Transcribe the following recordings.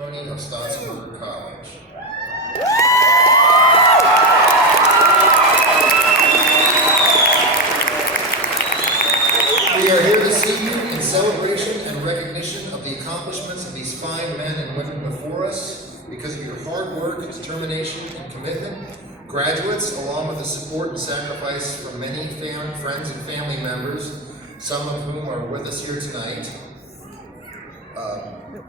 Of Stautzenberger College. We are here this evening in celebration and recognition of the accomplishments of these fine men and women before us. Because of your hard work, determination, and commitment, graduates, along with the support and sacrifice from many friends and family members, some of whom are with us here tonight.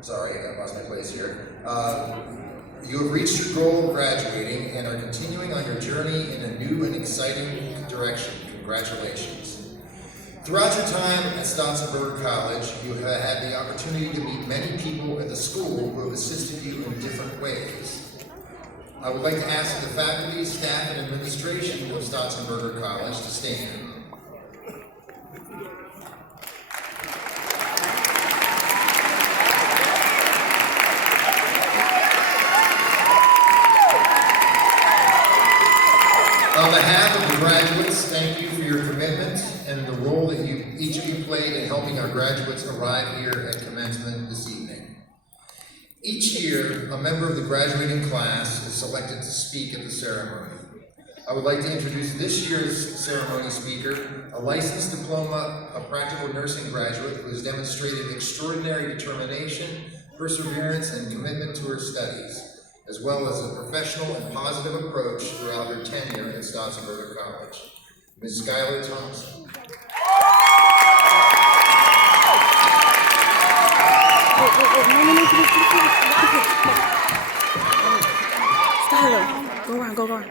Sorry, I lost my place here. You have reached your goal of graduating and are continuing on your journey in a new and exciting direction. Congratulations. Throughout your time at Stautzenberger College, you have had the opportunity to meet many people at the school who have assisted you in different ways. I would like to ask the faculty, staff, and administration of Stautzenberger College to stand. On behalf of the graduates, thank you for your commitment and the role that each of you played in helping our graduates arrive here at commencement this evening. Each year, a member of the graduating class is selected to speak at the ceremony. I would like to introduce this year's ceremony speaker, a licensed diploma of practical nursing graduate who has demonstrated extraordinary determination, perseverance, and commitment to her studies, as well as a professional and positive approach throughout her tenure at Stautzenberger College. Ms. Skylar Thompson. Skylar, go on, go on.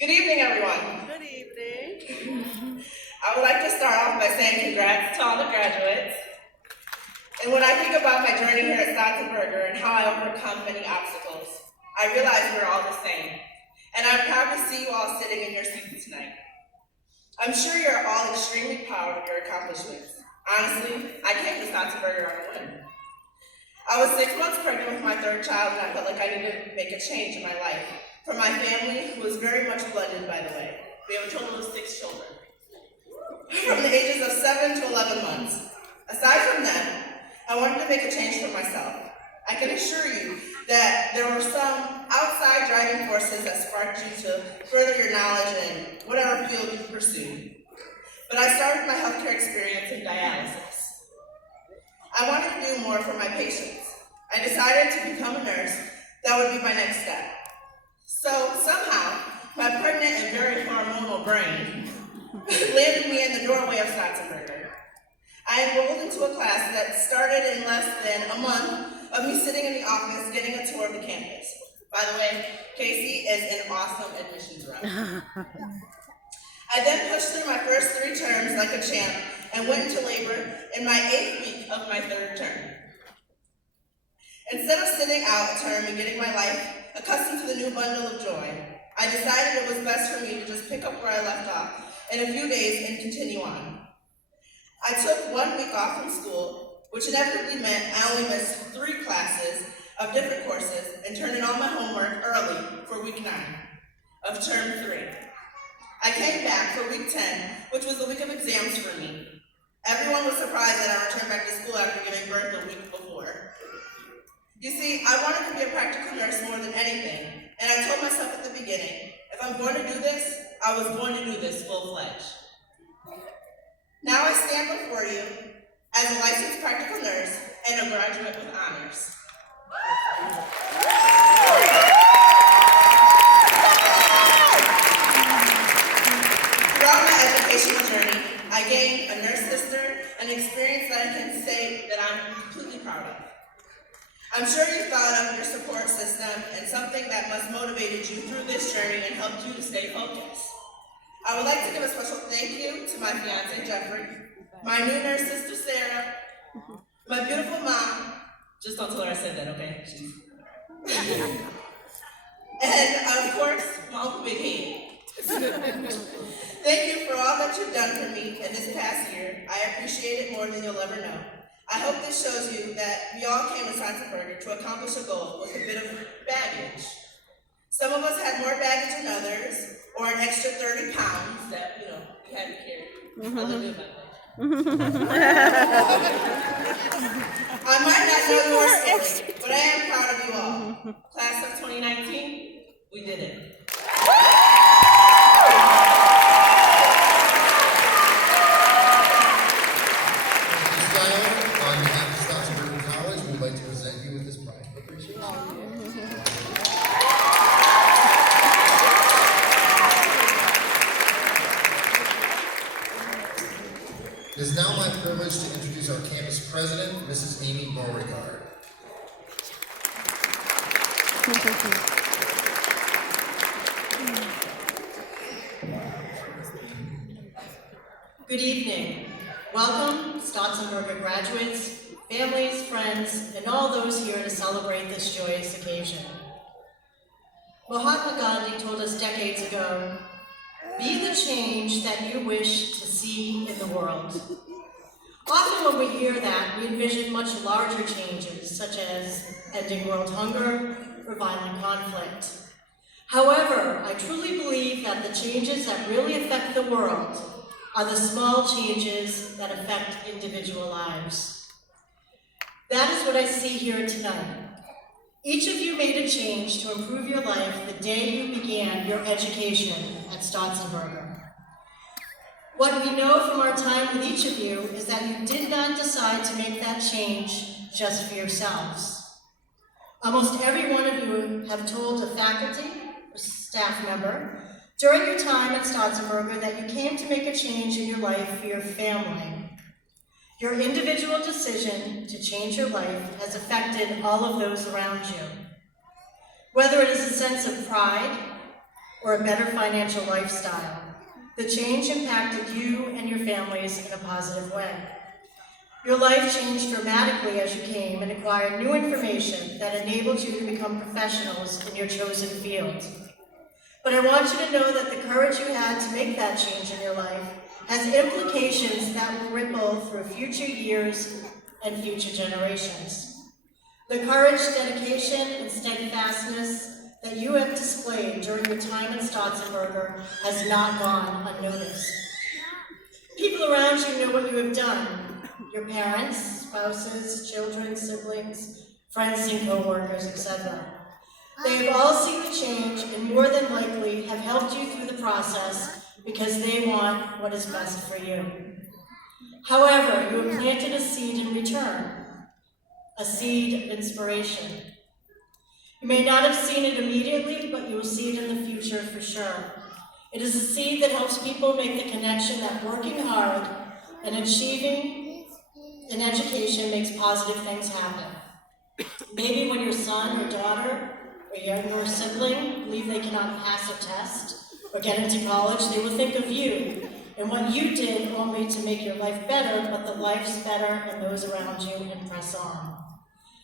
Good evening, everyone. Good evening. I would like to start off by saying congrats to all the graduates. And when I think about my journey here at Stautzenberger and how I overcome many obstacles, I realize we're all the same. And I'm proud to see you all sitting in your seats tonight. I'm sure you're all extremely proud of your accomplishments. Honestly, I came to Stautzenberger on a whim. I was 6 months pregnant with my third child, and I felt like I needed to make a change in my life. For my family, who was very much blended, by the way. We have a total of 6 children, from the ages of 7 to 11 months. Aside from them, I wanted to make a change for myself. I can assure you that there were some outside driving forces that sparked you to further your knowledge in whatever field you pursued. But I started my healthcare experience in dialysis. I wanted to do more for my patients. I decided to become a nurse. That would be my next step. So somehow, my pregnant and very hormonal brain landed me in the doorway of Stautzenberger. I enrolled into a class that started in less than a month of me sitting in the office getting a tour of the campus. By the way, Casey is an awesome admissions rep. I then pushed through my first 3 terms like a champ and went into labor in my 8th week of my 3rd term. Instead of sitting out a term and getting my life accustomed to the new bundle of joy, I decided it was best for me to just pick up where I left off in a few days and continue on. I took 1 week off from school, which inevitably meant I only missed 3 classes of different courses and turned in all my homework early for week 9 of term 3. I came back for week 10, which was the week of exams for me. Everyone was surprised that I returned back to school after giving birth the week before. You see, I wanted to be a practical nurse more than anything, and I told myself at the beginning, if I'm going to do this, I was going to do this full-fledged. Now I stand before you as a licensed practical nurse and a graduate with honors. Throughout my educational journey, I gained a nurse sister, an experience that I can say that I'm completely proud of. I'm sure you thought of your support system and something that must motivated you through this journey and helped you to stay focused. I would like to give a special thank you to my fiance, Jeffrey, my new nurse sister, Sarah, my beautiful mom, just don't tell her I said that, okay? And of course, my Uncle Big Head. Thank you for all that you've done for me in this past year. I appreciate it more than you'll ever know. I hope this shows you that we all came to Stautzenberger to accomplish a goal with a bit of baggage. Some of us had more baggage than others, or an extra 30 pounds that, we had to carry. I look good, by the way. I might not know your story, but I am proud of you all. Class of 2019, we did it. On behalf of Stautzenberger College, we would like to present you with this prize of appreciation. It is now my privilege to introduce our campus president, Mrs. Amy Beauregard. Good evening. Welcome, Stautzenberger graduates, families, friends, and all those here to celebrate this joyous occasion. Mahatma Gandhi told us decades ago, "Be the change that you wish to see in the world." Often when we hear that, we envision much larger changes, such as ending world hunger or violent conflict. However, I truly believe that the changes that really affect the world are the small changes that affect individual lives. That is what I see here tonight. Each of you made a change to improve your life the day you began your education at Stautzenberger. What we know from our time with each of you is that you did not decide to make that change just for yourselves. Almost every one of you have told a faculty or staff member during your time at Stautzenberger that you came to make a change in your life for your family. Your individual decision to change your life has affected all of those around you. Whether it is a sense of pride or a better financial lifestyle, the change impacted you and your families in a positive way. Your life changed dramatically as you came and acquired new information that enabled you to become professionals in your chosen field. But I want you to know that the courage you had to make that change in your life has implications that will ripple through future years and future generations. The courage, dedication, and steadfastness that you have displayed during your time at Stautzenberger has not gone unnoticed. People around you know what you have done. Your parents, spouses, children, siblings, friends and co-workers, etc. They have all seen the change and more than likely have helped you through the process because they want what is best for you. However, you have planted a seed in return, a seed of inspiration. You may not have seen it immediately, but you will see it in the future for sure. It is a seed that helps people make the connection that working hard and achieving an education makes positive things happen. Maybe when your son or daughter or younger sibling believe they cannot pass a test or get into college, they will think of you and what you did only to make your life better, but the life's better and those around you and press on.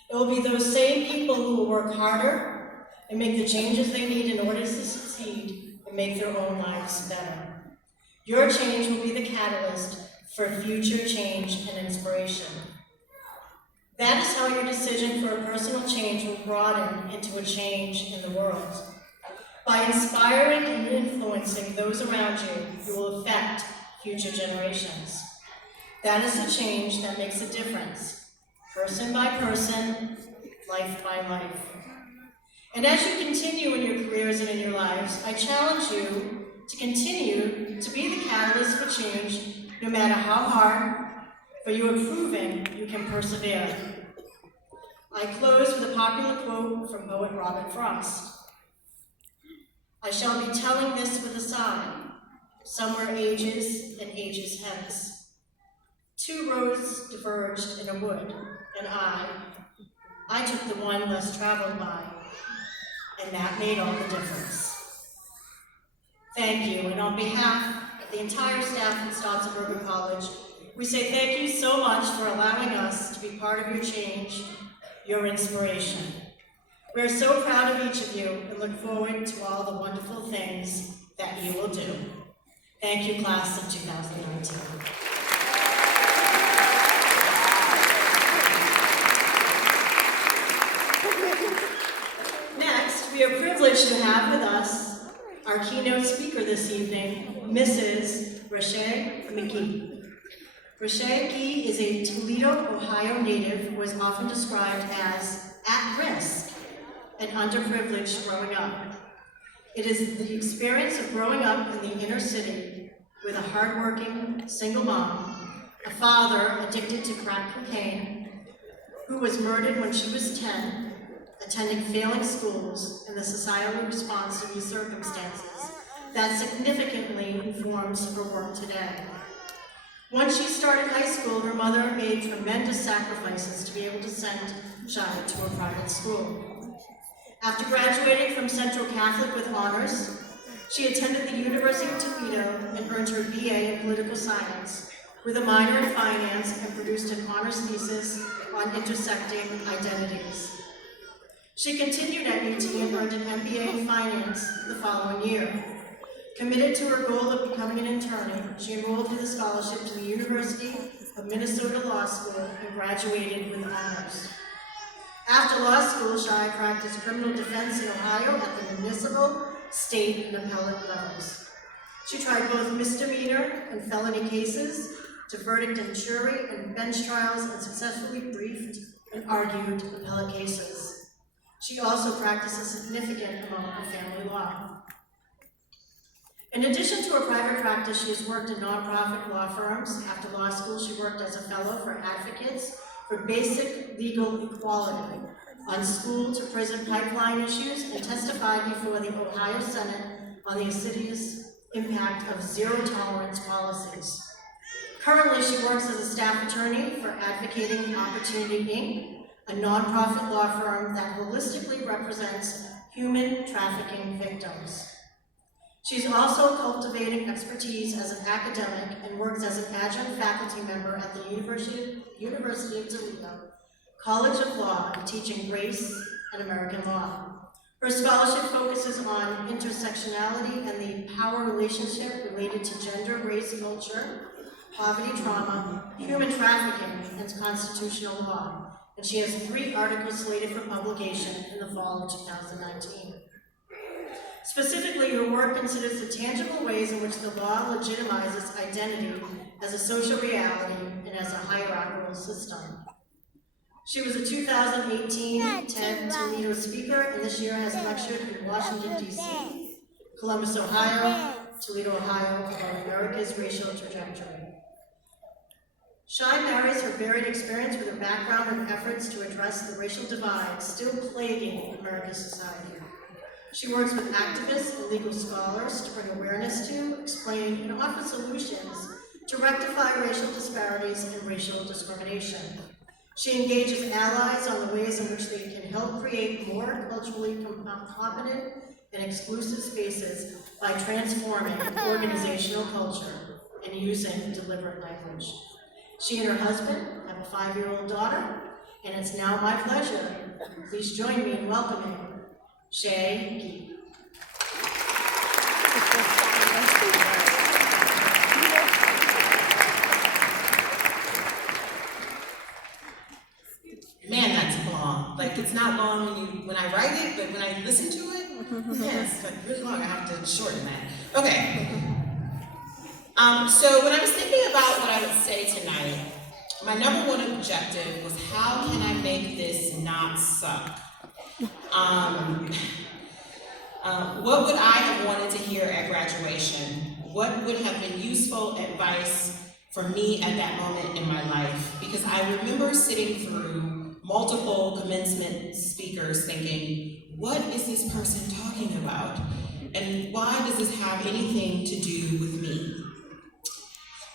It will be those same people who will work harder and make the changes they need in order to succeed and make their own lives better. Your change will be the catalyst for future change and inspiration. That is how your decision for a personal change will broaden into a change in the world. By inspiring and influencing those around you, you will affect future generations. That is the change that makes a difference, person by person, life by life. And as you continue in your careers and in your lives, I challenge you to continue to be the catalyst for change, no matter how hard, for you are proving you can persevere. I close with a popular quote from poet Robert Frost. I shall be telling this with a sigh, somewhere ages and ages hence. Two roads diverged in a wood, and I took the one less traveled by, and that made all the difference. Thank you, and on behalf of the entire staff at Stautzenberger College, we say thank you so much for allowing us to be part of your change, your inspiration. We are so proud of each of you and look forward to all the wonderful things that you will do. Thank you, class of 2019. Next, we are privileged to have with us our keynote speaker this evening, Mrs. Rashay McGee. Rashay McGee is a Toledo, Ohio native who is often described as at risk and underprivileged growing up. It is the experience of growing up in the inner city with a hardworking single mom, a father addicted to crack cocaine, who was murdered when she was 10, attending failing schools, and the societal response to these circumstances that significantly informs her work today. Once she started high school, her mother made tremendous sacrifices to be able to send Shai to a private school. After graduating from Central Catholic with honors, she attended the University of Toledo and earned her BA in political science with a minor in finance and produced an honors thesis on intersecting identities. She continued at UT and earned an MBA in finance the following year. Committed to her goal of becoming an attorney, she enrolled with a scholarship to the University of Minnesota Law School and graduated with honors. After law school, Shai practiced criminal defense in Ohio at the municipal, state, and appellate levels. She tried both misdemeanor and felony cases to verdict and jury and bench trials and successfully briefed and argued appellate cases. She also practiced a significant amount of family law. In addition to her private practice, she has worked in nonprofit law firms. After law school, she worked as a fellow for Advocates for Basic Legal Equality on school to prison pipeline issues and testified before the Ohio Senate on the insidious impact of zero-tolerance policies. Currently, she works as a staff attorney for Advocating Opportunity, Inc., a nonprofit law firm that holistically represents human trafficking victims. She's also cultivating expertise as an academic and works as an adjunct faculty member at the University of Toledo College of Law, teaching race and American law. Her scholarship focuses on intersectionality and the power relationship related to gender, race, culture, poverty, trauma, human trafficking, and constitutional law. And she has 3 articles slated for publication in the fall of 2019. Specifically, her work considers the tangible ways in which the law legitimizes identity as a social reality and as a hierarchical system. She was a 2018 TED Toledo speaker, and this year has lectured in Washington, D.C., Columbus, Ohio, Toledo, Ohio, about America's racial trajectory. Shai marries her varied experience with her background and efforts to address the racial divide still plaguing American society. She works with activists and legal scholars to bring awareness to, explain, and offer solutions to rectify racial disparities and racial discrimination. She engages allies on the ways in which they can help create more culturally competent and exclusive spaces by transforming organizational culture and using deliberate language. She and her husband have a 5-year-old daughter, and it's now my pleasure. Please join me in welcoming Shay McGee. Man, that's long. Like, it's not long when I write it, but when I listen to it, yeah, it's like really long. I have to shorten that. Okay. So when I was thinking about what I would say tonight, my number one objective was how can I make this not suck? What would I have wanted to hear at graduation? What would have been useful advice for me at that moment in my life? Because I remember sitting through multiple commencement speakers thinking, what is this person talking about? And why does this have anything to do with me?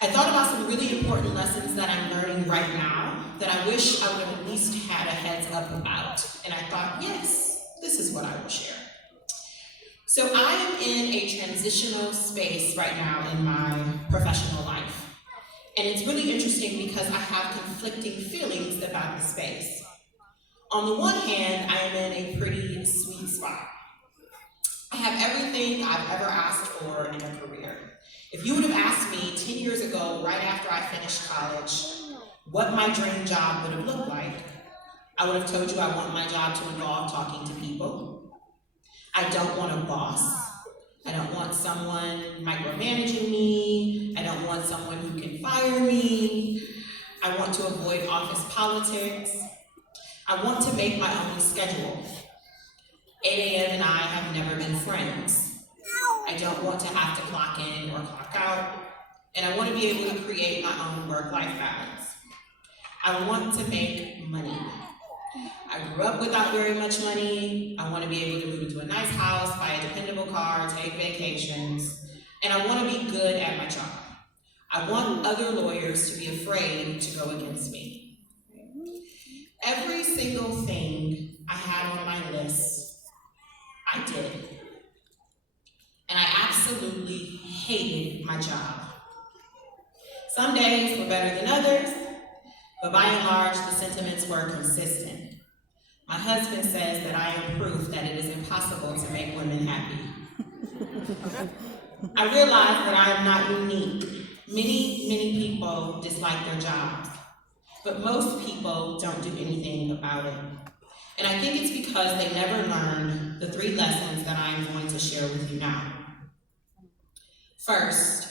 I thought about some really important lessons that I'm learning right now that I wish I would have at least had a heads up about. And I thought, yes, this is what I will share. So I am in a transitional space right now in my professional life. And it's really interesting because I have conflicting feelings about the space. On the one hand, I am in a pretty sweet spot. I have everything I've ever asked for in a career. If you would have asked me 10 years ago, right after I finished college, what my dream job would have looked like, I would have told you I want my job to involve talking to people. I don't want a boss. I don't want someone micromanaging me. I don't want someone who can fire me. I want to avoid office politics. I want to make my own schedule. 8 a.m. and I have never been friends. I don't want to have to clock in or clock out. And I want to be able to create my own work-life balance. I want to make money. I grew up without very much money. I want to be able to move into a nice house, buy a dependable car, take vacations, and I want to be good at my job. I want other lawyers to be afraid to go against me. Every single thing I had on my list, I did. And I absolutely hated my job. Some days were better than others, but by and large, the sentiments were consistent. My husband says that I am proof that it is impossible to make women happy. I realize that I am not unique. Many people dislike their jobs, but most people don't do anything about it. And I think it's because they never learned the 3 lessons that I am going to share with you now. First,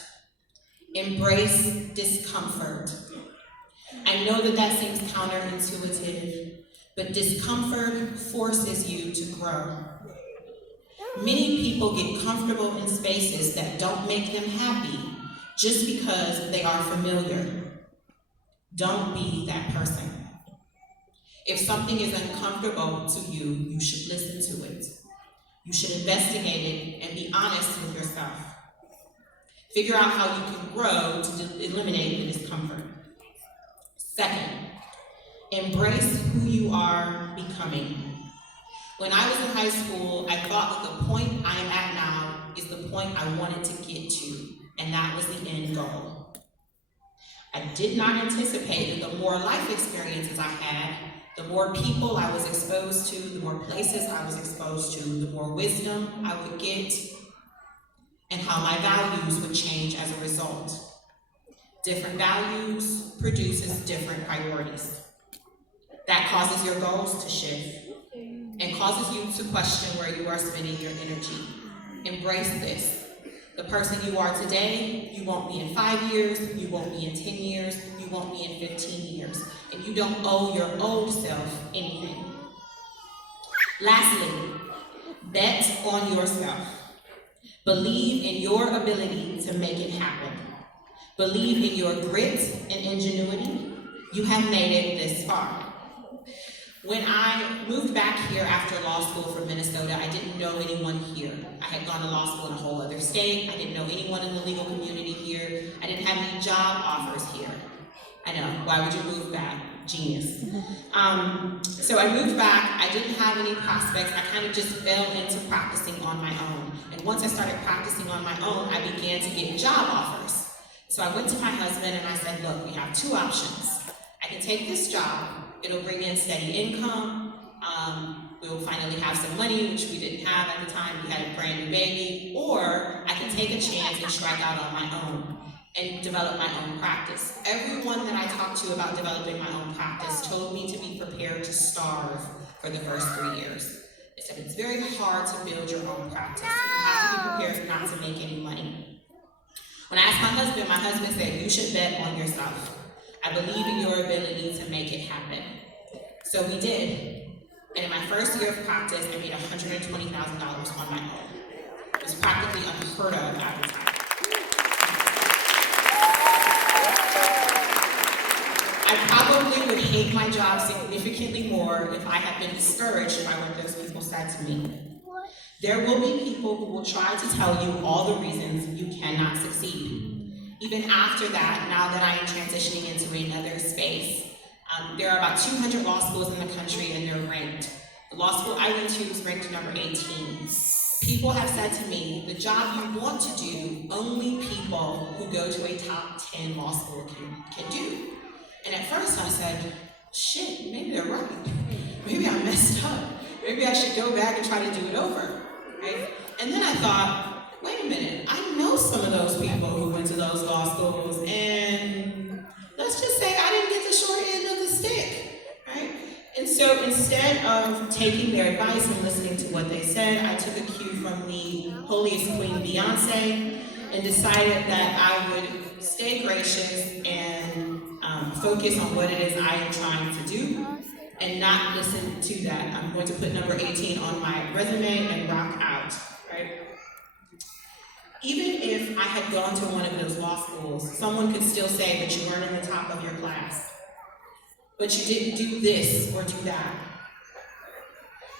embrace discomfort. I know that seems counterintuitive, but discomfort forces you to grow. Many people get comfortable in spaces that don't make them happy just because they are familiar. Don't be that person. If something is uncomfortable to you, you should listen to it. You should investigate it and be honest with yourself. Figure out how you can grow to eliminate the discomfort. Second, embrace who you are becoming. When I was in high school, I thought that the point I am at now is the point I wanted to get to, and that was the end goal. I did not anticipate that the more life experiences I had, the more people I was exposed to, the more places I was exposed to, the more wisdom I would get, and how my values would change as a result. Different values produces different priorities. That causes your goals to shift and causes you to question where you are spending your energy. Embrace this. The person you are today, you won't be in 5 years, you won't be in 10 years, you won't be in 15 years, and you don't owe your old self anything. Lastly, bet on yourself. Believe in your ability to make it happen. Believe in your grit and ingenuity. You have made it this far. When I moved back here after law school from Minnesota, I didn't know anyone here. I had gone to law school in a whole other state. I didn't know anyone in the legal community here. I didn't have any job offers here. I know, why would you move back? Genius. So I moved back, I didn't have any prospects, I kind of just fell into practicing on my own. And once I started practicing on my own, I began to get job offers. So I went to my husband and I said, look, we have 2 options. I can take this job, it'll bring in steady income, we'll finally have some money, which we didn't have at the time, we had a brand new baby, or I can take a chance and strike out on my own and develop my own practice. Everyone that I talked to about developing my own practice told me to be prepared to starve for the first 3 years. They said it's very hard to build your own practice. You have to be prepared not to make any money. When I asked my husband said, you should bet on yourself. I believe in your ability to make it happen. So we did. And in my first year of practice, I made $120,000 on my own. It was practically unheard of at the time. I probably would hate my job significantly more if I had been discouraged by what those people said to me. There will be people who will try to tell you all the reasons you cannot succeed. Even after that, now that I am transitioning into another space, there are about 200 law schools in the country and they're ranked. The law school I went to was ranked number 18. People have said to me, the job you want to do, only people who go to a top 10 law school can do. And at first I said, shit, maybe they're right. Maybe I messed up. Maybe I should go back and try to do it over, right? And then I thought, wait a a minute, I know some of those people who went to those law schools, and let's just say I didn't get the short end of the stick, right? And so instead of taking their advice and listening to what they said, I took a cue from the holiest queen, Beyonce, and decided that I would stay gracious and focus on what it is I am trying to do and not listen to that. I'm going to put number 18 on my resume and rock out, right? Even if I had gone to one of those law schools, someone could still say that you weren't in the top of your class, but you didn't do this or do that.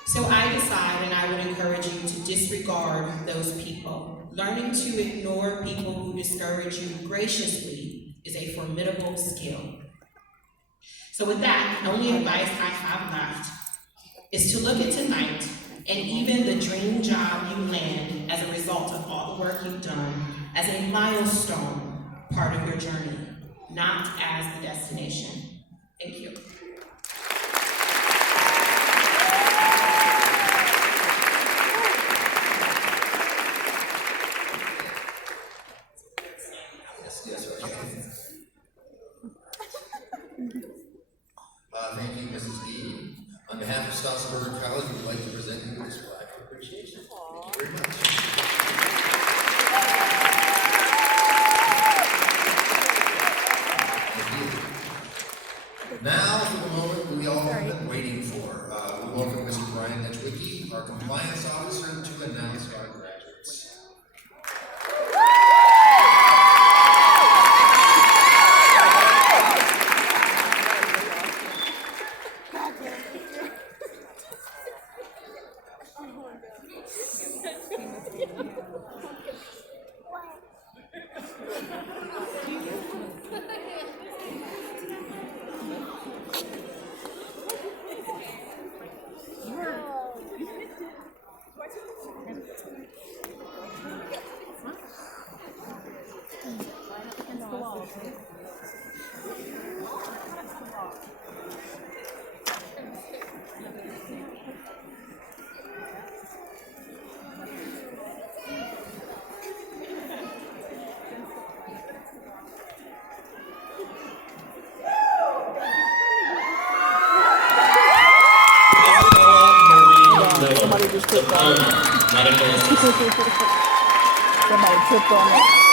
So I decide, and I would encourage you to disregard those people. Learning to ignore people who discourage you graciously is a formidable skill. So with that, the only advice I have left is to look at tonight and even the dream job you land as a result of all the work you've done as a milestone part of your journey, not as the destination. Thank you. Thank you, Mrs. D. On behalf of Stautzenberger College, we would like to present you with this flag of appreciation. Thank you very much. Thank you. Now for the moment we all have been waiting for. We welcome Mr. Brian Netchwicki, our compliance officer, to announce our graduates. Somebody just tripped on it. Not embarrassing. Somebody tripped on it.